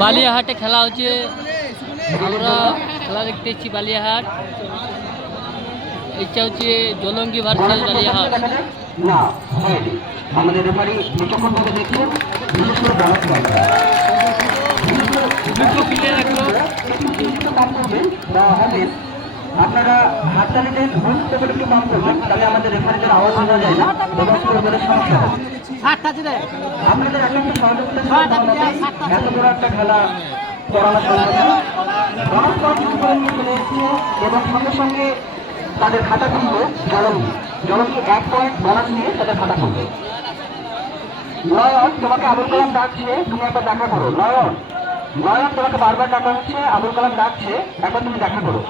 বালিয়াহাটে খেলা হচ্ছে আমরা খেলা দেখতে এসেছি বালিয়াহাট এটা হচ্ছে জলঙ্গি ভার্সেস বালিয়াহাট না আমাদের প্লেয়ার আপনারা হাততালিতে ভুল করে একটু কাম করবেন। তাহলে আমাদের রেফারিদের আওয়াজ শোনা যায় না এবং করে সমস্যা হবে আপনাদের একটা সহযোগিতা এত বড় একটা খেলা করানো সম্ভব না। এবং সঙ্গে সঙ্গে তাদের খাতা খুলবে জলঙ্গি জলঙ্গি এক পয়েন্ট বোনাস নিয়ে তাদের খাতা খুলবে নয়ন তোমাকে আবুল কালাম ডাকছে তুমি একবার দেখা করো। নয়ন নয়ন তোমাকে বারবার ডাকা হচ্ছে আবুল কালাম ডাকছে একবার তুমি দেখা করো।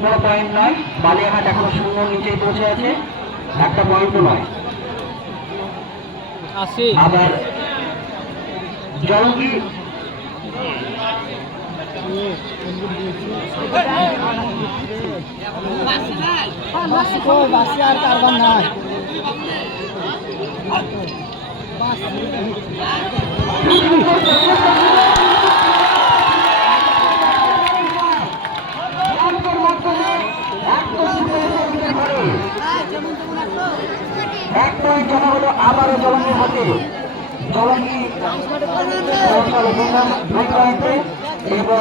কোনো পয়েন্ট নয় বালিয়াঘাট এখনও শূন্য নিচেই পৌঁছে আছে। একটা পয়েন্টও নয়। আবার জলঙ্গি। বাসি আর কারবার নাই এক পয়েন্ট জমা হলো আবারও জলঙ্গির হাতে জলঙ্গি এবং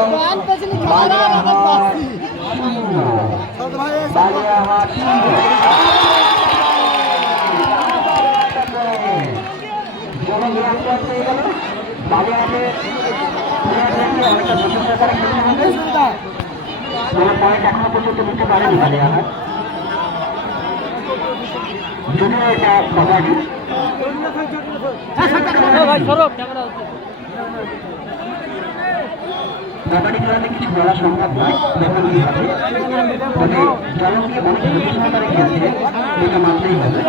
জলঙ্গি এক পয়েন্ট গেল বালিয়াহাটে অনেকটা খেলতে হবে পয়েন্ট এখনও পর্যন্ত নিতে পারেনি বালিয়াহাট যদিও এটা খেলাতে কিছু বলা সম্ভব অনেক বেশি সহকারে খেলছে এটা মানতেই হবে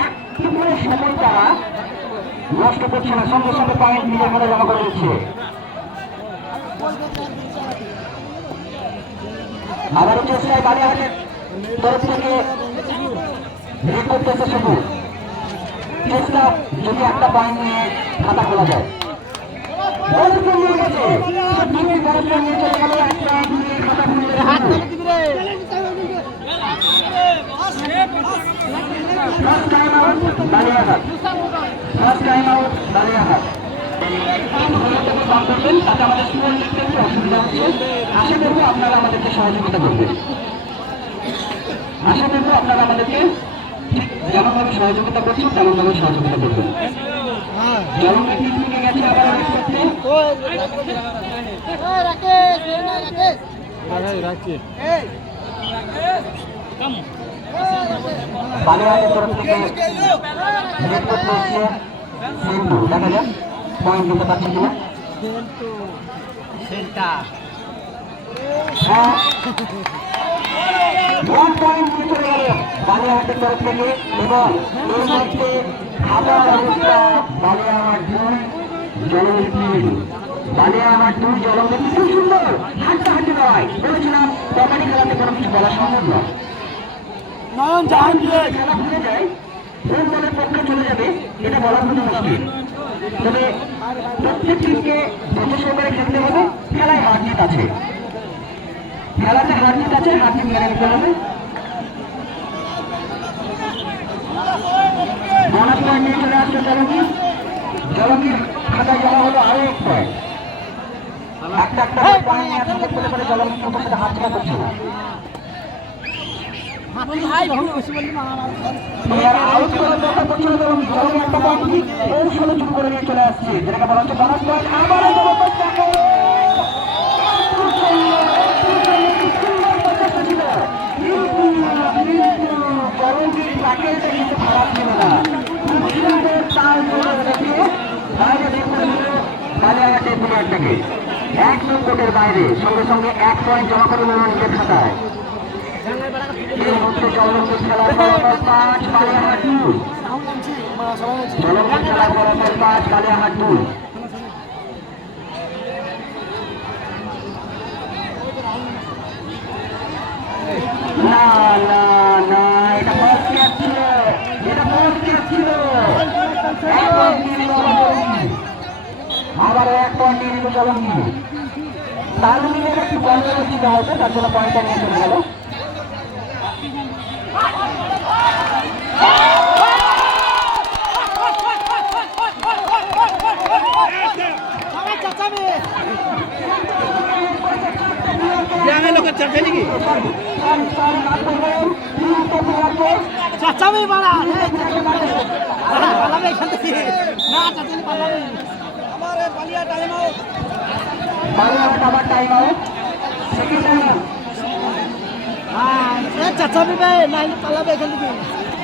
একটু করে সময় তারা নষ্ট করছে না সঙ্গে সঙ্গে পয়েন্ট নিজের হাতে জমা করে দিচ্ছে। আবারও চেষ্টায় বালিয়াহাটের তরফ থেকে ভিড় করতেছে শুধু চেষ্টা যদি একটা পয়েন্ট নিয়ে খাতা খোলা যায়। নিয়ে চলে গেল এক খাতা খুলে first time out Baliaghat first time out Baliaghat করবেন তাতে আমাদের লিখতে একটু অসুবিধা হচ্ছে আশা করব আপনারা আমাদেরকে সহযোগিতা করবেন আশা করব আপনারা আমাদেরকে যেমনভাবে সহযোগিতা করছেন তেমনভাবে সহযোগিতা করবেন পিকনিকে গেছে আবার বালিয়াহাটের তরফ থেকে করতে হচ্ছে সিন্ধু দেখা যাক হ্যাঁ থেকে এবং এই ম্যাচে খাবার অবস্থা বালিয়াহাট দুই জলঙ্গি তিন বালিয়াহাট সুন্দর হাড্ডাহাড্ডি নয় বলেছিলাম কবাডি খেলাতে কোনো কিছু বলা সম্ভব নয় নয়ন জাহাঙ্গীর। কোন দলের পক্ষে চলে যাবে এটা বলা খুবই মুশকিল তবে প্রত্যেক টিমকে সহকারে খেলতে হবে খেলায় হার জিত আছে খেলাতে হার জিত আছে হার জিত মেনে নিতে হবে বোনাস পয়েন্ট নিয়ে চলে আসছে জলঙ্গি জলঙ্গির খাতায় জমা হলো আরও এক পয়েন্ট একটা একটা পয়েন্ট নিয়ে পেলে পরে জলঙ্গি সেটা হাত ছাড়া করছে। না চলে আসছে যেটাকে বলা হচ্ছে আবার এক নম্বরের বাইরে সঙ্গে সঙ্গে এক পয়েন্ট জমা করে নিজের খাতায়। না না না এটা ফার্স্ট ক্যাচ ছিল এটা ফার্স্ট ক্যাচ ছিল পয়েন্ট আবারও এক পয়েন্ট নিয়ে নিল তার মিলে একটু কন্ট্রোল ছিল হয়তো তার জন্য পয়েন্টটা নিয়ে চলে গেল চাচামি বাড়া পালাবে এখান থেকে না চাচামি পালাবে আমারে পালিয়া টাইম আউট বে নাইলে পালাবে এখান থেকে।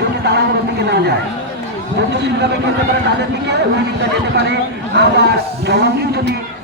যদি তাড়াহুড়োর দিকে না যায় গতিশীলভাবে খেলতে পারে, তাদের দিকে উইনিংটা যেতে পারে। আবার জলঙ্গি যদি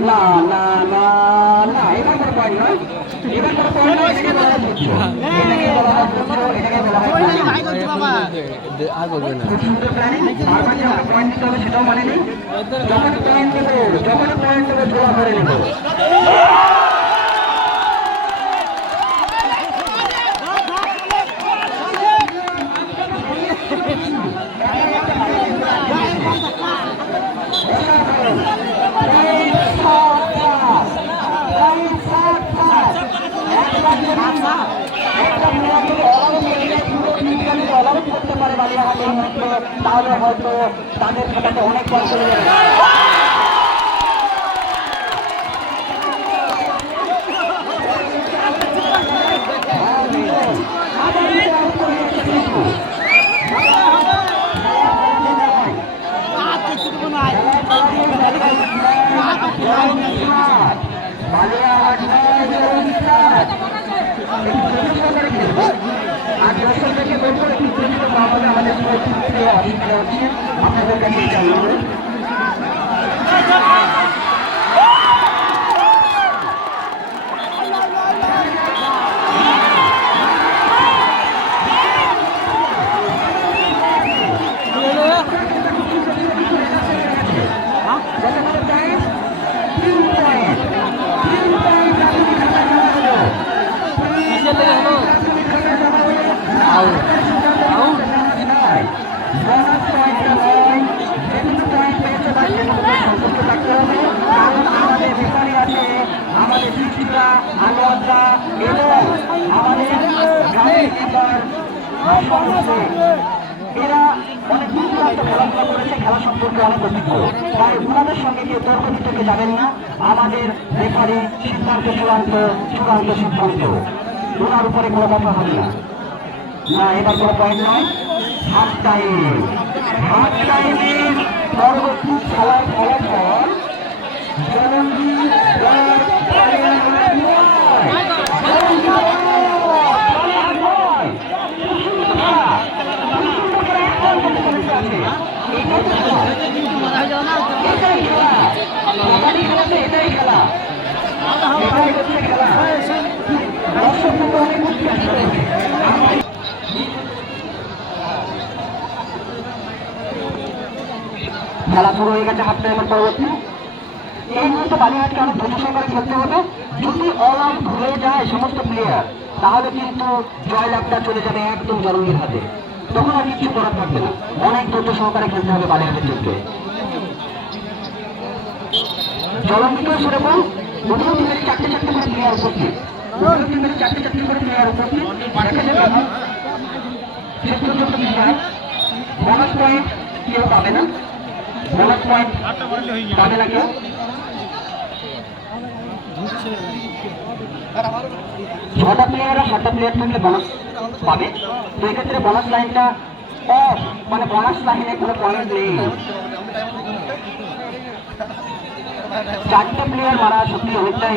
না না না না এবার কোনো পয়েন্ট নয় এবার কোনো পয়েন্ট নয় এটাকে বলা হয় হয় হয় আর বলবে না পয়েন্ট দিতে হবে সেটাও মানে নেই যখন পয়েন্ট দেবো যখন পয়েন্ট দেবো জোড়া করে নেব তাহলে হয়তো তাদের খেলাতে অনেক কষ্ট হয়ে যাবে। আপনাদের কাছে জানাব যতক্ষণ টাইম তিন পয়েন্ট তিন পয়েন্ট আপনি খেলা খেলা হলো কিসের লেগে হলো আউট আউট নয় বোনাস পয়েন্টটা নয় যেটুকু পয়েন্ট পেয়েছে তার জন্য সন্তুষ্ট থাকতে হবে কারণ আমাদের রেফারি আছে আমাদের শিক্ষিকা আনোয়াররা এবং আমাদের গ্রামের লিডার এরা অনেক দূর দূরান্ত খেলাধুলা করেছে খেলা সম্পর্কে অনেক অভিজ্ঞ তাই ওনাদের সঙ্গে কেউ তর্ক বিতর্কে যাবেন না। আমাদের রেফারি সিদ্ধান্ত চূড়ান্ত চূড়ান্ত সিদ্ধান্ত। ওনার উপরে কোনো কথা হবে না। না, এবার কোনো পয়েন্ট নয়। Half time. হাফ টাইমে পরবর্তী খেলার ফলাফল জলঙ্গি খেলা শুরু হয়ে গেছে, হাফ টাইমের পরবর্তী। এই মুহূর্তে বালিহাটকে অনেক ধৈর্য সহকারে খেলতে হবে। যদি অল আউট হয়ে যায় সমস্ত প্লেয়ার তাহলে কিন্তু জয়লাভটা চলে যাবে একদম জলঙ্গির হাতে। তখন আর কিছু করার থাকবে না। অনেক ধৈর্য সহকারে খেলতে হবে বালিহাটের যুদ্ধে জলঙ্গিকেও সেরকম দুটো টিমের চারটে চারটে করে প্লেয়ার উপস্থিত। দুটো টিমের চারটে চারটে করে প্লেয়ার উপস্থিত। দেখা যাবে শেষ পর্যন্ত কি হয় বোনাস পয়েন্ট কেউ পাবে না। বোনাস পয়েন্ট পাবে না কেউ। ছটা প্লেয়াররা সাতটা প্লেয়ার থাকলে বোনাস পাবে। তো এক্ষেত্রে বোনাস লাইনটা অফ মানে বোনাস লাইনে কোনো পয়েন্ট নেই। চারটে প্লেয়ার মারা সত্যি অনেকটাই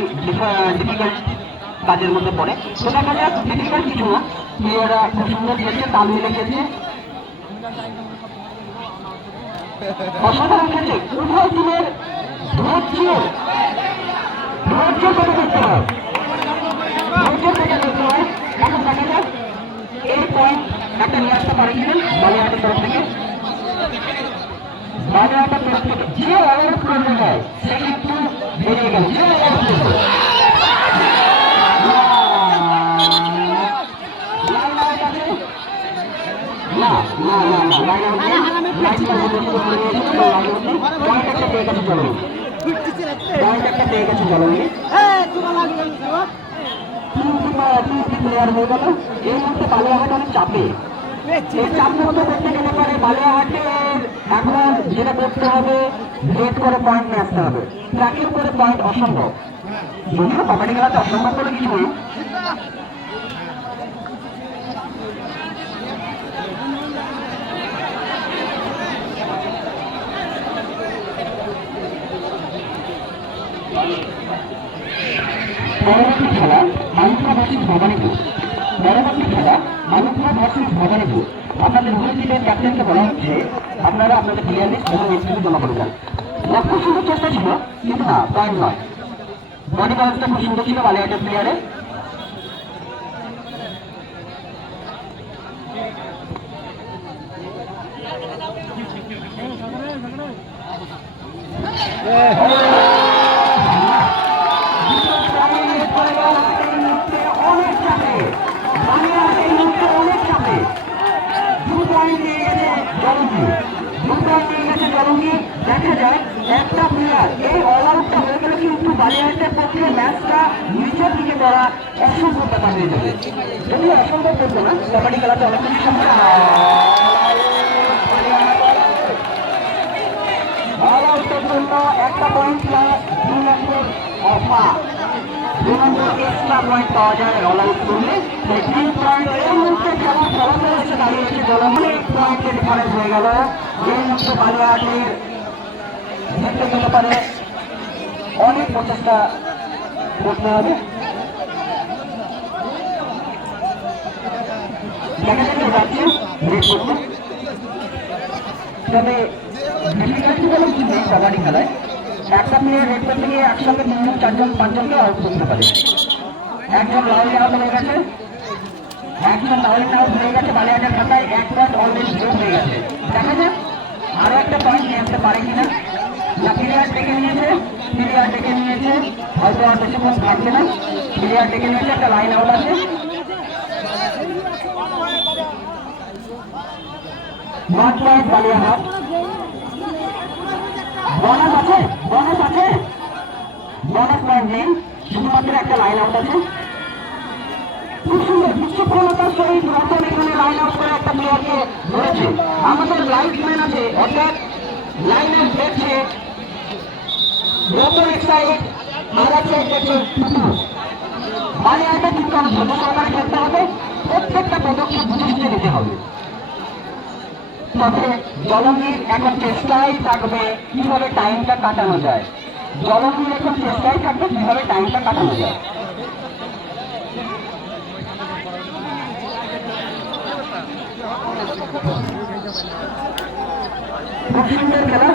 ডিফিকাল্ট কাজের মধ্যে পড়ে। তো দেখা যাক ডিফিকাল্ট কিছু না। প্লেয়াররা খুব সুন্দর খেলছে তাল মিলে খেলছে। অসাধারণ খেলছে। উভয় টিমের ধৈর্য ধৈর্য করে করতে হয়। এখন দেখা যাক এই পয়েন্ট একটা নিয়ে আসতে পারে কিনা বালিয়াটের তরফ থেকে বালিয়াটের তরফ থেকে যে অ্যাওয়ার্ড করতে হয় সে কিন্তু বেরিয়ে গেল যে আউট পয়েন্ট একটা পেয়ে গেছে চলো পয়েন্ট এই মুহূর্তে বালিয়াহাট অনেক চাপে এই চাপের মুক্ত করতে গেলে পরে বালিয়াহাটের এখন যেটা করতে হবে লেট করে পয়েন্ট নিয়ে আসতে হবে ট্র্যাকিং করে পয়েন্ট অসম্ভব অসম্ভব করে কিছু নেই পরবর্তী খেলা মালুকা ভার্সেস ভবানীপুর পরবর্তী খেলা মালুকা ভার্সেস ভবানীপুর আপনাদের দুই টিমের ক্যাপ্টেনকে বলা হচ্ছে আপনারা আপনাদের প্লেয়ার লিস্ট এবং এন্ট্রি জমা করে যান লক্ষ্য সুন্দর চেষ্টা ছিল, কিন্তু না পয়েন্ট নয়। বডি ব্যালেন্সটা খুব সুন্দর ছিল বালিয়াটের প্লেয়ারে অনেক চাপে বালিয়াট এই মুহূর্তে অনেক চাপে দু পয়েন্ট নিয়ে গেছে জলঙ্গি দু পয়েন্ট নিয়ে দেখা যায়, একটা প্লেয়ার এই অল আউটটা হয়ে গেলে কিন্তু বালিয়াটের পক্ষে ম্যাচটা নিচের দিকে করা অসম্ভব ব্যাপার হয়ে যাবে। যদি অসম্ভব করব না কবাডি খেলাতে অনেক কিছু সম্ভব অল আউটের জন্য একটা পয়েন্ট প্লাস দু নম্বর অফার এক্সট্রা পয়েন্ট পাওয়া যায় তিন পয়েন্ট এই মুহূর্তে খেলা ফলাফল এসে দাঁড়িয়েছে জলমনে এক পয়েন্টের ডিফারেন্স হয়ে গেল এই মুহূর্তে বালিয়াটের পারে অনেক প্রচেষ্টা করতে হবে তবে ডিফিকাল্টি কবাডি খেলায় একটা প্লেয়ার রেড করতে গিয়ে একসঙ্গে তিনজন চারজন পাঁচজনকে আউট করতে পারে। একজন লাউলি আউট হয়ে গেছে। একজন লাউলি আউট হয়ে গেছে বালিয়াটের খাতায় এক পয়েন্ট অলরেডি যোগ হয়ে গেছে। দেখা যাক, আরও একটা পয়েন্ট নিয়ে আসতে পারে কিনা। না প্লেয়ার ডেকে নিয়েছে প্লেয়ার ডেকে নিয়েছে। হয়তো আর বেশিক্ষণ থাকবে না। প্লেয়ার ডেকে নিয়েছে, একটা লাইন আউট আছে। Not point Baliahat. বোনাস আছে? বোনাস আছে? বোনাস পয়েন্ট নেই শুধুমাত্র একটা লাইন আউট আছে। খুব সুন্দর বিশ্বপ্রণতার সহিত রতন এখানে লাইন আউট করে একটা প্লেয়ারকে ধরেছে। আমাদের লাইট ম্যান আছে, অর্থাৎ লাইন আউট দেখছে। রতন এক সাইড আর এক সাইড দেখছে মানে একটা কিন্তু আমার ধৈর্য খেলতে হবে। প্রত্যেকটা পদক্ষেপ বুঝে নিতে হবে। তবে জলঙ্গির এখন চেষ্টাই থাকবে কীভাবে টাইমটা কাটানো যায়। জলঙ্গির এখন চেষ্টাই থাকবে কীভাবে টাইমটা কাটানো যায়। খুব খেলা।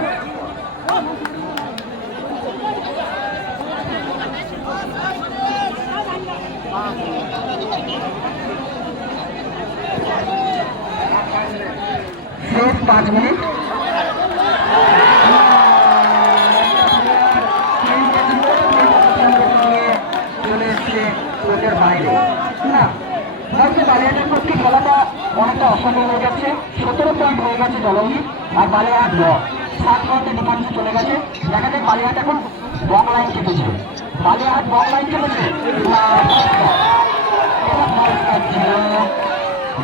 প্লিজ পাঁচ মিনিট। চলে এসছে কোর্টের বাইরে না হয়তো বালিয়াদের পক্ষে খেলাটা অনেকটা অসম্ভব হয়ে গেছে। সতেরো পয়েন্ট হয়ে গেছে দলঙ্গি আর বালিয়া ড সাত পয়েন্টে ডিফারেন্সে চলে গেছে। দেখা যায় বালিয়াহাট এখন বং লাইন কেটেছে। বালিয়াহাট বং লাইন কেটেছে।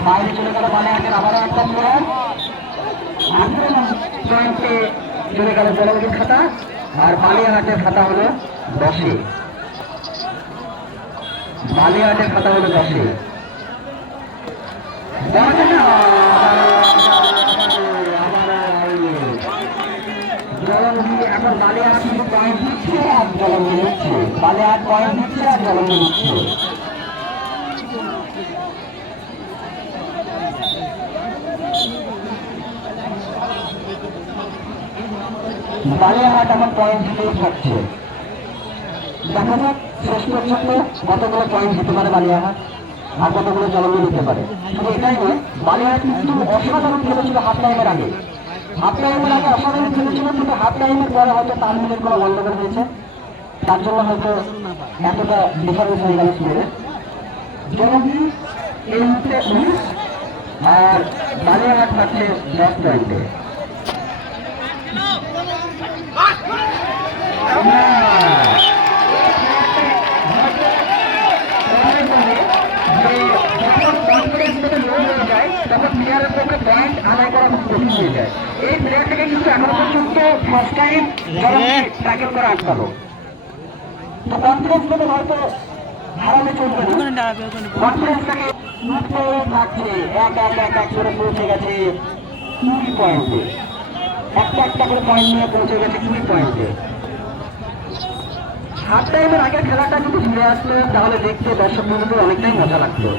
বাইরে চলে গেল বালিয়াহাটের আবারও একটা প্লেয়ার চলে গেল জলঙ্গির খাতা, আর বালিয়াহাটের খাতা হলো দশে। বালিয়াহাটের খাতা হলো দশে। এখন বালিয়াহাট পয়েন্ট দিচ্ছে আর জলঙ্গি নিচ্ছে বালিয়াহাট পয়েন্ট দিচ্ছে আর জলঙ্গি নিচ্ছে বালিয়াহাট এখন পয়েন্ট দিতেই থাকছে দেখা যাক, শেষ পর্যন্ত কতগুলো পয়েন্ট দিতে পারে বালিয়াহাট আর কতগুলো জলঙ্গি দিতে পারে। শুধু এটাই নয়, বালিয়াহাট কিন্তু অসাধারণ খেলেছিল হাফ টাইমের আগে। হাফ টাইমের আগে অসাধারণ খেলেছিল, কিন্তু হাফ টাইমের পরে হয়তো তামিলের কোনো গন্ডগোল হয়েছে। তার জন্য হয়তো এতটা ডিফারেন্স হয়ে গেল স্কুলে জলঙ্গি এই মুহূর্তে উনিশ, আর বালিয়াহাট পাচ্ছে দশ পয়েন্টে প্লেয়ারের প্লেয়ারটাকে কিন্তু এখনও পর্যন্ত ফার্স্ট টাইম ট্যাকেল করা আটকালো তো কনফিডেন্স লেভেল হয়তো থাকছে এক এক এক এক করে পৌঁছে গেছে কুড়ি পয়েন্টে একটা একটা করে পয়েন্ট নিয়ে পৌঁছে গেছে কুড়ি পয়েন্টে হাফ টাইমের আগের খেলাটা যদি ফিরে আসতো তাহলে দেখতে দর্শক বন্ধুদের অনেকটাই মজা লাগতো।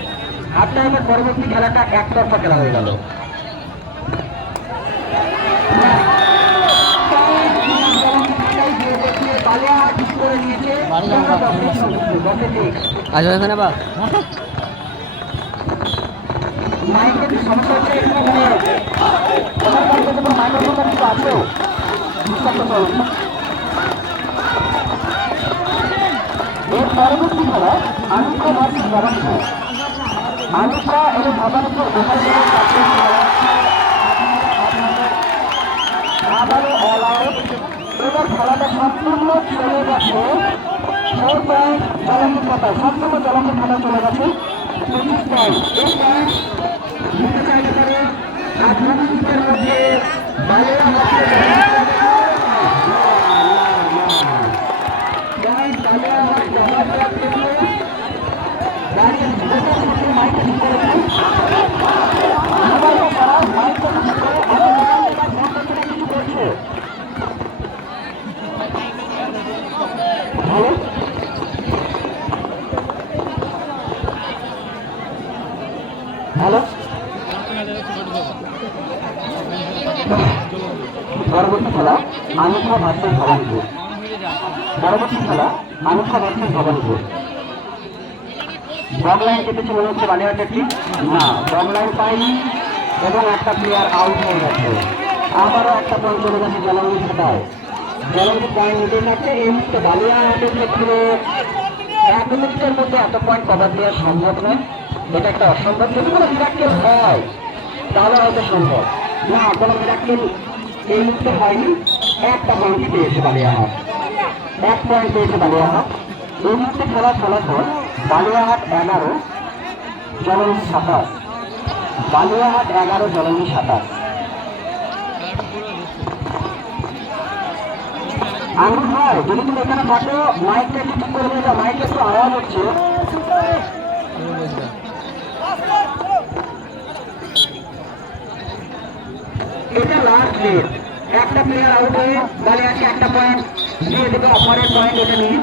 হাফ টাইমের পরবর্তী খেলাটা একতরফা খেলা হয়ে গেল। আসবে এখানে বা মাইকের সমস্যা হচ্ছে কোনো মাইক্রোফোন কিছু আছে নিঃশব্দ করো। এর পরবর্তী খেলা আনুকা ভার্সেস ভবানীপুর আনুকা এবং ভবানীপুর খেলা। আবারও অল আউট এবার খেলাটা সম্পূর্ণ চলে গেছে ফোর পয়েন্ট জলঙ্গি সম্পূর্ণ জলঙ্গি খাতায় চলে গেছে পঁচিশ পয়েন্ট এই পয়েন্ট দিতে চাইতে পারে আঠারো মিনিটের মধ্যে বাইরে হাতে পয়েন্ট বাইরে হাত ব্যবহার করার জন্য দাঁড়িয়ে থেকে মাইকে ঠিক করেছে মোবাইলটা ছাড়া মাইকটা ঠিক করে আমার মোবাইলটা ফোন করছে না কিছু করছে হ্যালো হ্যালো পরবর্তী খেলা আনুষ্ঠা ভার্সেস ভবানীপুর পরবর্তী খেলা আনুষ্ঠা ভার্সেস ভবানীপুর বগ লাইন কেটেছে মনে হচ্ছে বালিয়াটের টিম না বগ লাইন পাইনি এবং একটা প্লেয়ার আউট হয়ে গেছে। আবারও একটা পয়েন্ট চলে গেছে জলঙ্গি খাতায় জলঙ্গি পয়েন্ট নিতে থাকছে এই মুহূর্তে বালিয়াহাটের ক্ষেত্রে এক মিনিটের মধ্যে এত পয়েন্ট কভার দেওয়া সম্ভব নয়। এটা একটা অসম্ভব। যদি কোনো মিরাক্কেল হয়, তাহলে হয়তো সম্ভব। না, কোনো মিরাক্কেল এই মুহূর্তে হয়নি। একটা পয়েন্টই পেয়েছে বালিয়াহাট। এক পয়েন্ট পেয়েছে বালিয়াহাট। এই মুহূর্তে খেলা ফলাফল বালিয়াহাট এগারো, জলঙ্গি সাতাশ। বালিয়াহাট এগারো, জলঙ্গি সাতাশ। আঙুল ভাই, যদি তুমি এখানে থাকো মাইকটা একটু ঠিক করে দিয়ে মাইকে একটু আওয়াজ হচ্ছে। এটা লাস্ট ডেট একটা প্লেয়ার আউট হয়ে বলে আছে একটা পয়েন্ট দিয়ে দেবে অপরের পয়েন্ট এটা নিয়ে।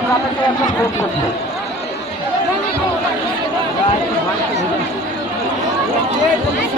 আমাদের